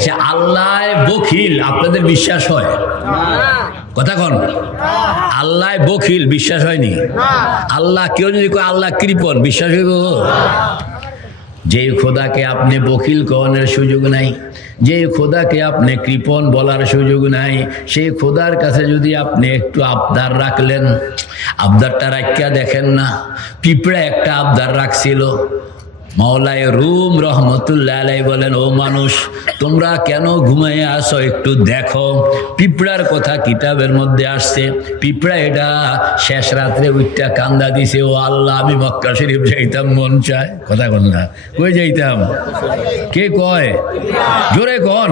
আচ্ছা, আল্লাহ বখিল আপনাদের বিশ্বাস হয়? কথা কন। আল্লাহ বখিল বিশ্বাস হয়নি? আল্লাহ কেউ যদি কয় আল্লাহ কৃপণ বিশ্বাস হইব? যে খোদাকে আপনি বখিল কওয়ানোর সুযোগ নাই, যে খোদাকে আপনি কৃপণ বলার সুযোগ নাই, সেই খোদার কাছে যদি আপনি একটু আবদার রাখলেন, আবদারটা রাখিয়া দেখেন না। পিঁপড়া একটা আবদার রাখছিল। মাওলায়ে রুম রহমতুল্লাহ আলাইহি বলেন, ও মানুষ তোমরা কেন ঘুমাইয়া আসো, একটু দেখো। পিঁপড়ার কথা কিতাবের মধ্যে আসছে। পিঁপড়া এটা শেষ রাত্রে উঠটা কান্দা দিছে, ও আল্লাহ আমি মক্কা শরীফ যাইতাম, মন চায়। কথা কন না, কই যাইতাম? কে কয়? জোরে কন,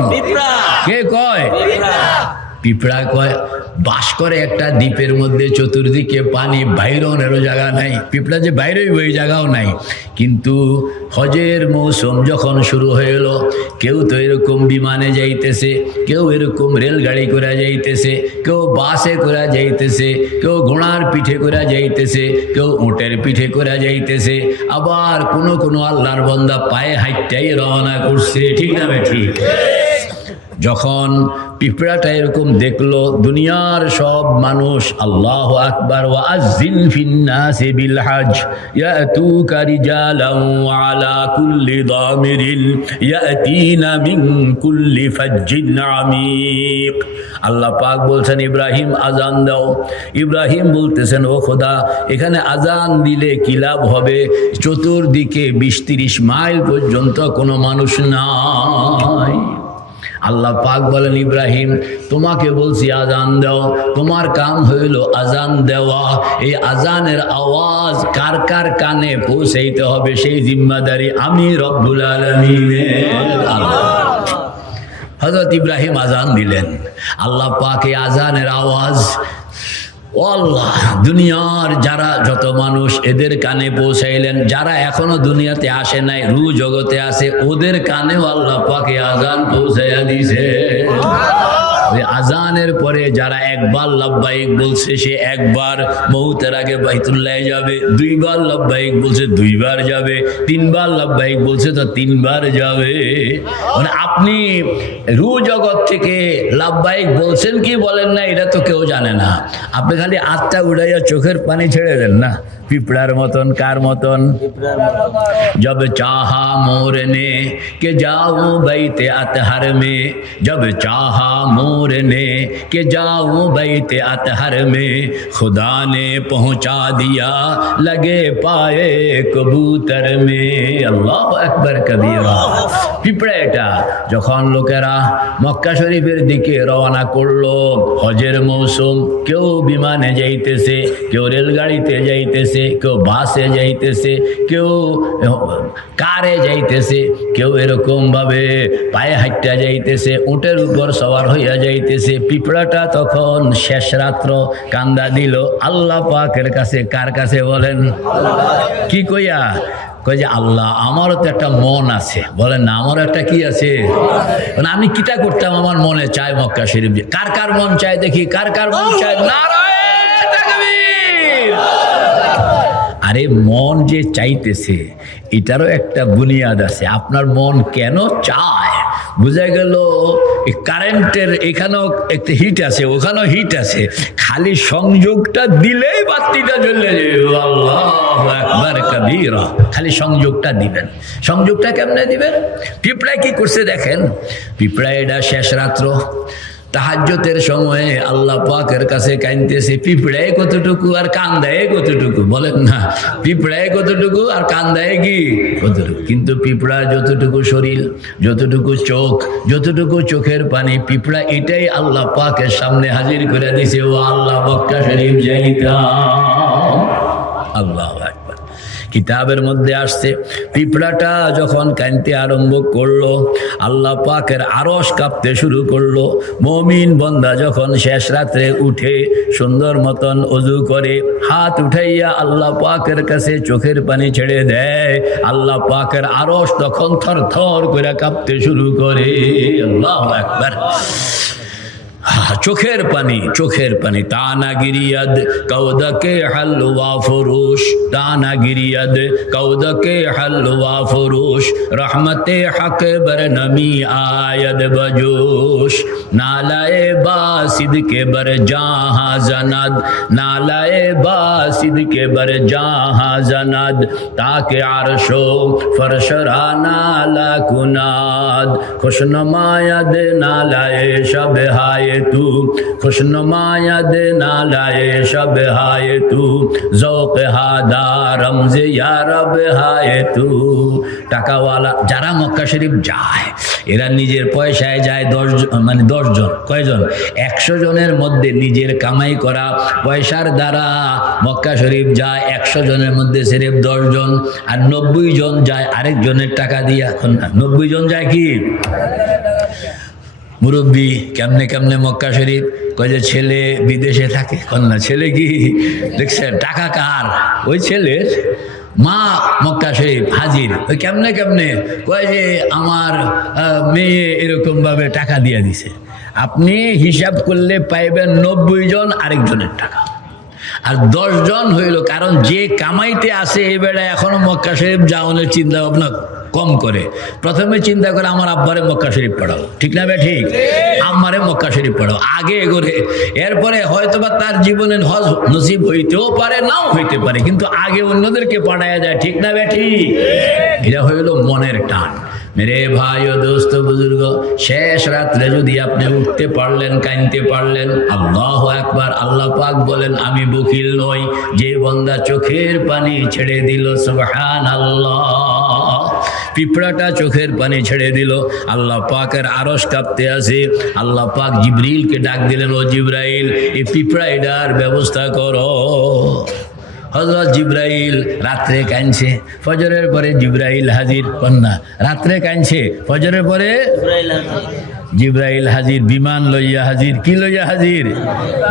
কে কয়? পিঁপড়া কয় বাস করে একটা দ্বীপের মধ্যে, চতুর্দিকে পানি, বাইরেরও জায়গা নাই। পিঁপড়া যে বাইরে ওই জায়গাও নাই। কিন্তু হজের মৌসুম যখন শুরু হয়ে এলো, কেউ তো এরকম বিমানে যাইতেছে, কেউ এরকম রেলগাড়ি করে যাইতেছে, কেউ বাসে করে যাইতেছে, কেউ ঘোড়ার পিঠে করে যাইতেছে, কেউ উটের পিঠে করে যাইতেছে, আবার কোনো কোনো আল্লাহর বান্দা পায়ে হাঁটতেই রওনা করছে। ঠিক না বে ঠিক? যখন পিঁপড়াটা এরকম দেখলো, দুনিয়ার সব মানুষ আল্লাহু আকবার ওয়া আযিন ফিন্নাসি বিল হজ ইয়াতুকা রিজালান ওয়া আলা কুল্লি দামিরিন ইয়াতিনা মিন কুল্লি ফাজ্জিন আমিক। আল্লাহ পাক বলছেন, ইব্রাহিম আজান দাও। ইব্রাহিম বলতেছেন, ও খোদা এখানে আজান দিলে কি লাভ হবে? চতুর্দিকে 20-30 মাইল পর্যন্ত কোনো মানুষ নাই। আল্লাহ পাক বলেন, ইব্রাহিম তোমাকে বলছি আজান দাও, তোমার কাম হইল আজান দেওয়া। এই আজানের আওয়াজ কার কার কানে পৌঁছাইতে হবে সেই জিম্মাদারি আমি রব্বুল আলামিনের। হযরত ইব্রাহিম আজান দিলেন। আল্লাহ পাক এই আজানের আওয়াজ ও আল্লাহ দুনিয়ার যারা যত মানুষ এদের কানে পৌঁছাইলেন, যারা এখনো দুনিয়াতে আসে নাই, রু জগতে আছে, ওদের কানেও আল্লাহ পাকে আজান পৌঁছাইয়া দিছে। ওই আজানের পরে যারা একবার লাব্বাইক বলছে সে একবার মউতের আগে বাইতুল্লাহ যাবে, 2 বার লাব্বাইক বলছে 2 বার যাবে, 3 বার লাব্বাইক বলছে তো 3 বার যাবে। মানে আপনি রু জগৎ থেকে লাব্বাইক বলছেন কি বলেন না এটা তো কেউ জানে না। আপনি খালি আত্মা উড়াইয়া চোখের পানি ছেড়ে দেন না, পিঁপড়ার মতন। কার মতন? জব চাহা মোরনে কে যাও বাইতে আতহার মে, জব চাহা मोरने के जाऊं बैते अतहर में, खुदा ने पहुंचा दिया लगे पाए कबूतर में। अल्लाह अकबर कबीरा। পিঁপড়াটা যখন লোকেরা মক্কা শরীফের দিকে রওনা করলো, হজের মৌসুম, কেউ বিমানে যাইতেছে, কেউ রেলগাড়িতে যাইতেছে, কেউ বাসে যাইতেছে, কেউ কারে যাইতেছে, কেউ এরকম ভাবে পায়ে হাঁটতে যাইতেছে, উটের উপর সওয়ার হইয়া যাইতেছে। পিঁপড়াটা তখন শেষ রাত্র কান্দা দিল আল্লাহ পাকের কাছে। কার কাছে বলেন? কি কইয়া? কই যে আল্লাহ আমারও তো একটা মন আছে। বলেন না, আমারও একটা কি আছে? মানে আমি কিটা করতাম, আমার মনে চায় মক্কা শরীফ। কার কার মন চায় দেখি? কার কার মন চায়? নারায়ে তাকবীর। আরে মন যে চাইতেছে এটারও একটা বুনিয়াদ আছে। আপনার মন কেন চায় বুঝা গেল। কারেন্টের এখানেও একটা হিট আছে, ওখানেও হিট আছে, খালি সংযোগটা দিলেই বাতিটা জ্বলে যাবে। আল্লাহু আকবার কবীরা। খালি সংযোগটা দিবেন। সংযোগটা কেমনে দিবেন? পিঁপড়া কি করছে দেখেন। পিঁপড়া এটা শেষ রাত্র তাহাজ্জুদের সময়ে আল্লাহ পাকের কাছে কাঁদতেছে। পিঁপড়ায় কতটুকু আর কান্দায় কতটুকু? বলেন না, পিঁপড়ায় কতটুকু আর কান্দায় কি কতটুকু? কিন্তু পিঁপড়া যতটুকু শরীর, যতটুকু চোখ, যতটুকু চোখের পানি, পিঁপড়া এটাই আল্লাহ পাকের সামনে হাজির করে দিছে। ও আল্লাহ মক্কা শরীফ যাইতাম। আল্লাহু আকবার। কিতাবের মধ্যে আসছে পিঁপড়াটা যখন কাঁদতে আরম্ভ করলো, আল্লাহ পাকের আরশ কাঁপতে শুরু করলো। মুমিন বান্দা যখন শেষ রাত্রে উঠে সুন্দর মতন ওযু করে হাত উঠাইয়া আল্লাহ পাকের কাছে চোখের পানি ছেড়ে দেয়, আল্লাহ পাকের আরশ তখন থরথর করে কাঁপতে শুরু করে। আল্লাহু আকবার। চোখের পানি তানা গিরিয়াদ কৌদকে হালওয়া ফুরুশ, তানা গিরিয়াদ কৌদকে হালওয়া ফুরুশ, রহমতে হক बर नमी आयद बजोश, नालाए बासिद के बर जहाँ जनाद, नालाए बासिद के बर जहाँ जनाद, ताके आरशो फरशरा नाला कुनाद, खुशनुमायद नालाए शब हाय तू, खुशनुमायद नालाए शब हाय तू, ज़ौक़ हादा रमज़ या रब हाय तू। টাকাওয়ালা যারা মক্কা শরীফ যায় এরা নিজের পয়সায় যায় 10 জন, কয়জন? 100 জনের মধ্যে নিজের কামাই করা পয়সার দ্বারা মক্কা শরীফ যায় 100 জনের মধ্যে সিরিফ 10 জন, আর 90 জন যায় আরেকজনের টাকা দিয়ে। এখন 90 জন যায় কি মুরব্বী কেমনে কেমনে মক্কা শরীফ? কয় যে ছেলে বিদেশে থাকে। কন্যা ছেলে কি দেখছেন টাকা কার? ওই ছেলের। মা মক্কা শরীফ হাজির। ওই কেমনে কেমনে? কয় যে আমার মেয়ে এরকম ভাবে টাকা দিয়ে দিছে। আপনি হিসাব করলে পাইবেন 90 জন আরেকজনের টাকা, আর 10 জন হইল কারণ যে কামাইতে আসে এই বেড়ায় এখনো মক্কা শরীফ যাওয়ানোর চিন্তা ভাবনা কম করে। প্রথমে চিন্তা করে আমার আব্বারে মক্কা শরীফ পড়াও, ঠিক না? ঠিক, আম্মারে মক্কা শরীফ পড়াও আগে করে। এরপরে হয়তোবা তার জীবনে হজ নসিব হইতেও পারে, নাও হইতে পারে, কিন্তু আগে অন্যদেরকে পড়ায়া যায়, ঠিক না? ঠিক, এটা হইল মনের টান। মেরে ভাই ও দোস্ত বুজুর্গ, শেষ রাত্রে যদি আপনি উঠতে পারলেন, কাঁদতে পারলেন, আল্লাহু আকবার। আল্লাহ পাক বলেন আমি বকিল নই, যে বান্দা চোখের পানি ছেড়ে দিল, সুবহানাল্লাহ। পিঁপড়াটা চোখের পানি ছেড়ে দিল, আল্লাহ পাকের আরশ কাঁপতে আসে। আল্লাহ পাক জিবরিলকে ডাক দিলেন, ও জিবরাইল এই পিঁপড়া এটার ব্যবস্থা করো। হযরত জিবরাইল রাত্রে কাঁদছে, ফজরের পরে জিবরাইল হাজির। কন্যা রাত্রে কাঁদছে, ফজরের পরে জিবরাইল হাজির, বিমান লইয়া হাজির। কি লইয়া হাজির?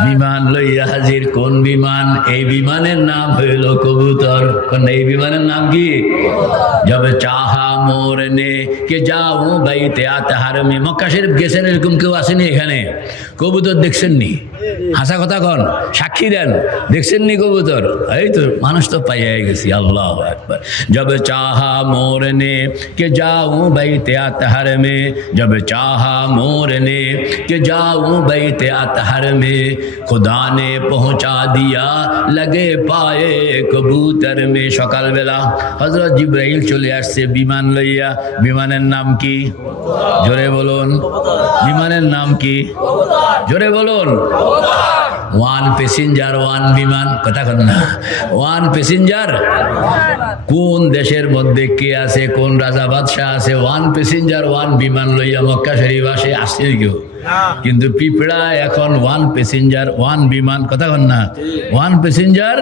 বিমান লইয়া হাজির। কোন বিমান? এই বিমানের নাম হইল কবুতর। কন্যা এই বিমানের নাম কি? জব চাহা মোরনে কে যাও বাইতে আতহার মে। মক্কা শরীফ গেছেন এরকম কেউ আসেনি এখানে? কবুতর দেখছেন নি? হাসা কথা কন, সাক্ষী দেন, দেখছেন নি কবুতর? এই তো মানুষ তো পাইয়াই গেছি। আল্লাহু আকবার। জব চাহা মোরনে কে যাও বাইতে আতহার মে, জব চাহা मोरने के जाऊं बैते अतहर में, खुदा ने पहुंचा दिया लगे पाए कबूतर में। সকাল বেলা হযরত জিবরাইল চলে আসছে বিমান লইয়া। বিমানের নাম কি? জোরে বলুন। বিমানের নাম কি? জোরে বলুন। ওয়ান প্যাসেঞ্জার ওয়ান বিমান। কথা কন না, ওয়ান প্যাসেঞ্জার। কোন দেশের মধ্যে কে আছে, কোন রাজা বাদশাহ আছে ওয়ান প্যাসেঞ্জার ওয়ান বিমান লইয়া মক্কা শরীফ আসে? আসছে কেউ? কিন্তু পিঁপড়া এখন ওয়ান প্যাসেঞ্জার ওয়ান বিমান। কথা কন না, ওয়ান প্যাসেঞ্জার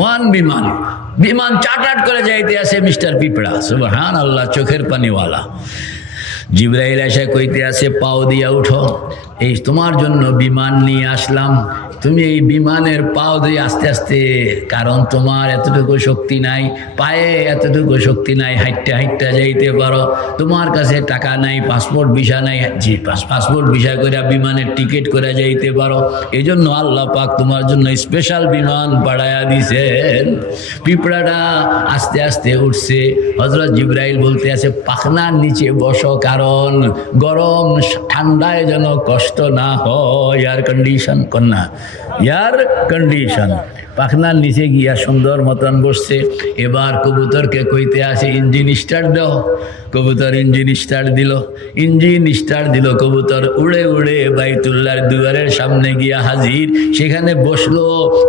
ওয়ান বিমান। বিমান চার্টার করে যাইতে আছে মিস্টার পিঁপড়া। সুবহানাল্লাহ, চোখের পানিওয়ালা। জিবরাইল এসে কইতে আছে পাও দিয়া উঠো, এই তোমার জন্য বিমান নিয়ে আসলাম। তুমি এই বিমানের পাও দিয়ে আস্তে আস্তে, কারণ তোমার এতটুকু শক্তি নাই, পায়ে এতটুকু শক্তি নাই, হাইটটা হাইটটা যাইতে পারো। তোমার কাছে টাকা নাই, পাসপোর্ট ভিসা নাই, জি পাসপোর্ট ভিসা করে বিমানের টিকিট করে যাইতে পারো। এই জন্য আল্লাহ পাক তোমার জন্য স্পেশাল বিমান পাঠায়া দিছেন। পিঁপড়াটা আস্তে আস্তে উঠছে। হযরত জিবরাইল বলতে আছে পাখনার নিচে বসো, কারণ গরম ঠান্ডায় যেন কষ্ট না হয়। Air condition. কন্যা এয়ার কন্ডিশন। পাখনার নিচে গিয়া সুন্দর মতন বসছে। এবার কবুতরকে কইতে আসে ইঞ্জিন স্টার্ট দাও। কবুতর ইঞ্জিন স্টার্ট দিল। ইঞ্জিন স্টার্ট দিল, কবুতর উড়ে উড়ে বাইতুল্লাহর দুয়ারের সামনে গিয়া হাজির। সেখানে বসলো।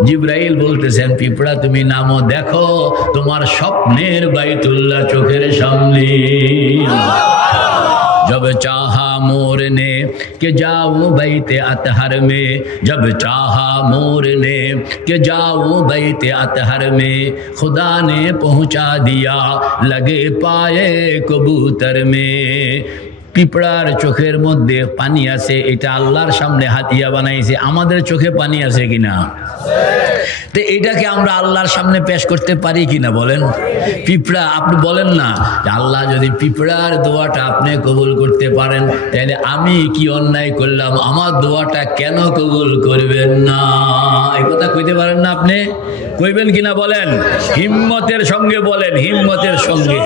জিবরাইল বলতেছেন পিঁপড়া তুমি নামো, দেখো তোমার স্বপ্নের বাইতুল্লাহ চোখের সামনে। जब चाहा मोर ने कि जाऊं बैते अतहर में, जब चाहा मोर ने कि जाऊं बैते अतहर में, खुदा ने पहुंचा दिया लगे पाए कबूतर में। পিঁপড়ার চোখের মধ্যে পানি আছে, এটা আল্লাহর সামনে হাতিয়া বানাইছে। আমাদের চোখে পানি আছে কিনা? তো এটাকে আমরা আল্লাহর সামনে পেশ করতে পারি কিনা বলেন? পিঁপড়া, আপনি বলেন না যে আল্লাহ যদি পিঁপড়ার দোয়াটা আপনি কবুল করতে পারেন, তাহলে আমি কি অন্যায় করলাম, আমার দোয়াটা কেন কবুল করবেন না? এই কথা কইতে পারেন না আপনি? কইবেন কিনা বলেন? হিম্মতের সঙ্গে বলেন, হিম্মতের সঙ্গে।